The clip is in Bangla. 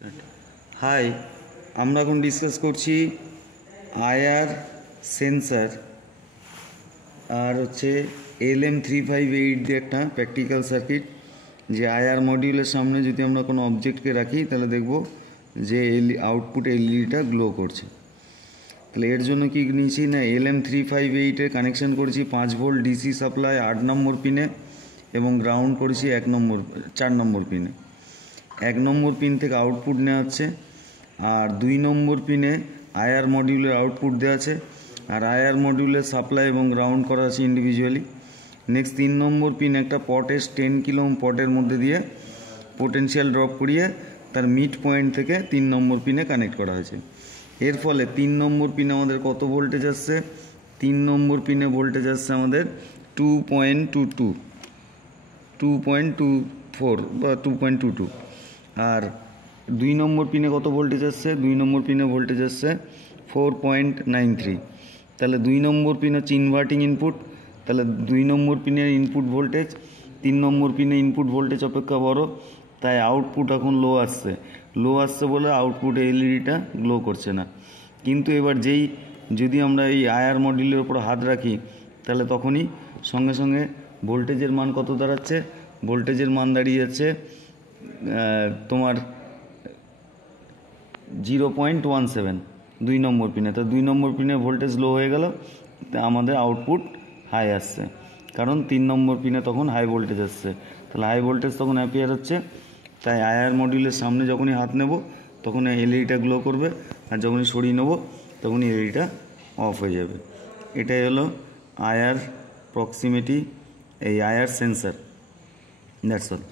হাই, আমরা এখন ডিসকাস করছি আইআর সেন্সার আর হচ্ছে LM358 দিয়ে একটা প্র্যাকটিক্যাল সার্কিট। যে আইআর মডিউলের সামনে যদি আমরা কোনো অবজেক্টকে রাখি তাহলে দেখব যে আউটপুট এলইডিটা গ্লো করছে। তাহলে এর জন্য কি নিয়েছি না, LM358-এর কানেকশান করেছি 5 ভোল্ট ডিসি সাপ্লাই 8 নম্বর পিনে এবং গ্রাউন্ড করেছি 4 নম্বর পিনে। 1 নম্বর পিন থেকে আউটপুট নেওয়া হচ্ছে আর 2 নম্বর পিনে আইআর মডিউলের আউটপুট দেওয়া আছে আর আইআর মডিউলের সাপ্লাই এবং গ্রাউন্ড করা আছে ইন্ডিভিজুয়ালি। নেক্সট 3 নম্বর পিন একটা পটের 10 কিলো ওহম পটের মধ্যে দিয়ে পোটেনশিয়াল ড্রপ করিয়ে তার মিড পয়েন্ট থেকে 3 নম্বর পিনে কানেক্ট করা হয়েছে। এর ফলে 3 নম্বর পিনে আমাদের কত ভোল্টেজ আসছে? 3 নম্বর পিনে ভোল্টেজ আসছে আমাদের 2.24 বা 2.22। আর 2 নম্বর পিনে কত ভোল্টেজ আসছে? 2 নম্বর পিনে ভোল্টেজ আসছে 4.93। তাহলে 2 নম্বর পিন হচ্ছে ইনভার্টিং ইনপুট, তাহলে 2 নম্বর পিনের ইনপুট ভোল্টেজ 3 নম্বর পিনে ইনপুট ভোল্টেজ অপেক্ষা বড়, তাই আউটপুট এখন লো আসছে বলে আউটপুট এলইডিটা গ্লো করছে না। কিন্তু এবার যদি আমরা এই আইআর মডিউলের উপর হাত রাখি তাহলে তখনই সঙ্গে সঙ্গে ভোল্টেজের মান কত দাঁড়াচ্ছে? ভোল্টেজের মান দাঁড়িয়ে যাচ্ছে তোমার 0.17 2 নম্বর পিনে। তো 2 নম্বর পিনে ভোল্টেজ লো হয়ে গেল, আমাদের আউটপুট হাই আসছে, কারণ 3 নম্বর পিনে তখন হাই ভোল্টেজ আসছে। তাহলে হাই ভোল্টেজ তখন অ্যাপিয়ার হচ্ছে, তাই আইআর মডিউলের সামনে যখনই হাত নেব তখন এলইডিটা গ্লো করবে আর যখনই সরিয়ে নেব তখনই এলইডিটা অফ হয়ে যাবে। এটাই হলো আইআর প্রক্সিমিটি, এই আইআর সেন্সার। That's all.